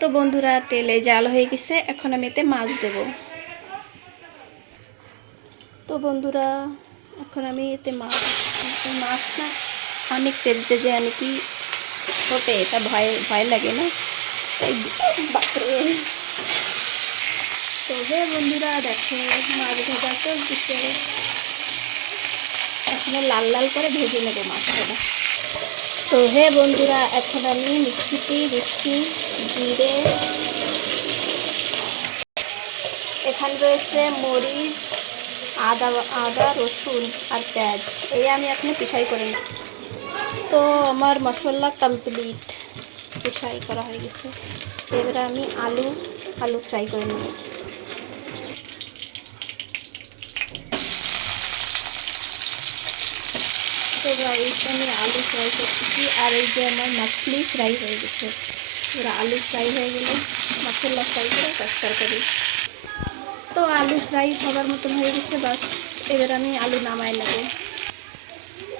তো বন্ধুরা তেলে জাল হয়ে গেছে, এখন আমি এতে মাছ দেব। তো বন্ধুরা এখন আমি এতে মাছ না অনেক তেলতে যে নাকি ছোটে, এটা ভয় ভয় লাগে না? বাপরে। তো হে বন্ধুরা দেখো মাছ ভাজা চলছে, এখন লাল লাল করে ভেজে নেবো মাছটা। তো হে বন্ধুরা এখন আমি মিক্সিতে দিচ্ছি জিরে, এখানে রয়েছে মরিচ, আদা আদা রসুন আর পেঁয়াজ, এই আমি এখন পিসাই করে নিই। তো আমার মশলা কমপ্লিট, পিসাই করা হয়ে গেছে। এবারে আমি আলু ফ্রাই করে নেব। তো গাইস আমি আলু ফ্রাই করতেছি, আর এই যে আমার মাছলি ফ্রাই হয়ে গেছে। এবার আলু ফ্রাই হয়ে গেলে মশলা ফ্রাই করে তরকারি। তো আলু ফ্রাই হবার মতন হয়ে গেছে, বাস এবার আমি আলু নামাই নেব।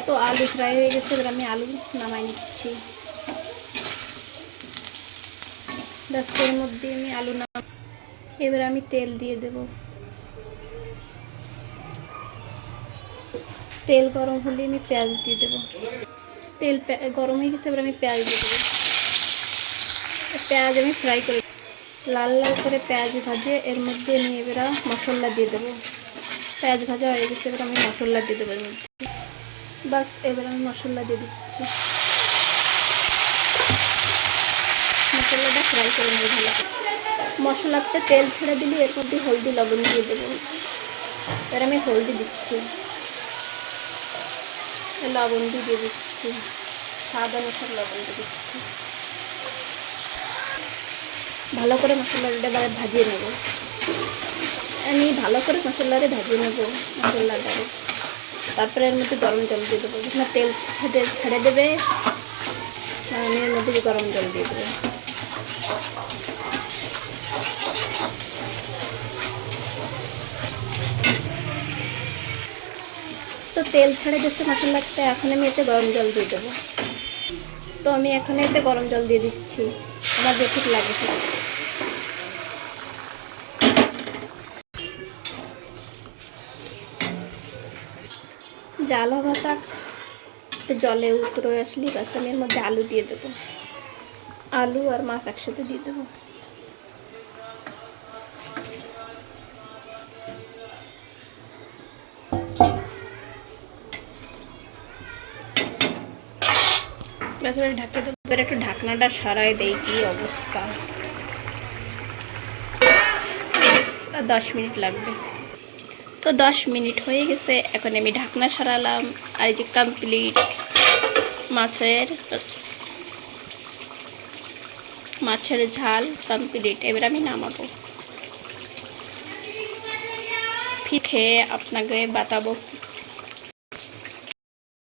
তো আলু ফ্রাই হয়ে গেছে, এবার আমি আলু নামাই নিচ্ছি। বাস এর মধ্যে আমি আলু এবার আমি তেল দিয়ে দেব। তেল গরম হলে আমি পেঁয়াজ দিয়ে দেবো। তেল গরম হয়ে গেছে, এবার আমি পেঁয়াজ দিয়ে দেবো। পেঁয়াজ আমি ফ্রাই করে লাল লাল করে পেঁয়াজ ভাজে এর মধ্যে আমি এবার মশলা দিয়ে দেবো। পেঁয়াজ ভাজা হয়ে গেছে, এবার আমি মশলা দিয়ে দেবো এর মধ্যে। বাস এবার আমি মশলা দিয়ে দিচ্ছি। মশলাটা ফ্রাই করে নেবো ভালো। মশলাতে তেল ছেড়ে দিলে এর মধ্যে হলদি লবণ দিয়ে দেবো। এবার আমি হলদি দিচ্ছি, লবণ দিয়ে দিচ্ছি, স্বাদ অনুসার লবণ দিয়ে দিচ্ছি। ভালো করে মশলাটা ভাজিয়ে নেব। আমি ভালো করে মশলাটা ভাজিয়ে নেব মশলাটারে। তারপরে এর মধ্যে গরম জল দিয়ে দেবো। যখন তেল ছেড়ে দেবে আমি এর মধ্যে গরম জল দিয়ে দেবো। তো তেল ছেড়ে দিচ্ছে মশলাটা, এখন আমি এতে গরম জল দিয়ে দেবো। তো আমি এখন এতে গরম জল দিয়ে দিচ্ছি, আমার যে ঠিক লাগে। জাল ভাতা জলে উতরে আসলে বাস আমি এর মধ্যে আলু দিয়ে দেবো। আলু আর মাছ একসাথে দিয়ে দেবো। ঢাকা দেবো। এবার একটু ঢাকনাটা সরাই দেই, কি অবস্থা। 10 মিনিট লাগবে। তো 10 মিনিট হয়ে গেছে, এখন আমি ঢাকনা সরালাম। আর এই যে কমপ্লিট মাছের ঝাল কমপ্লিট। এবার আমি নামাবো, ফির খেয়ে আপনাকে বাতাবো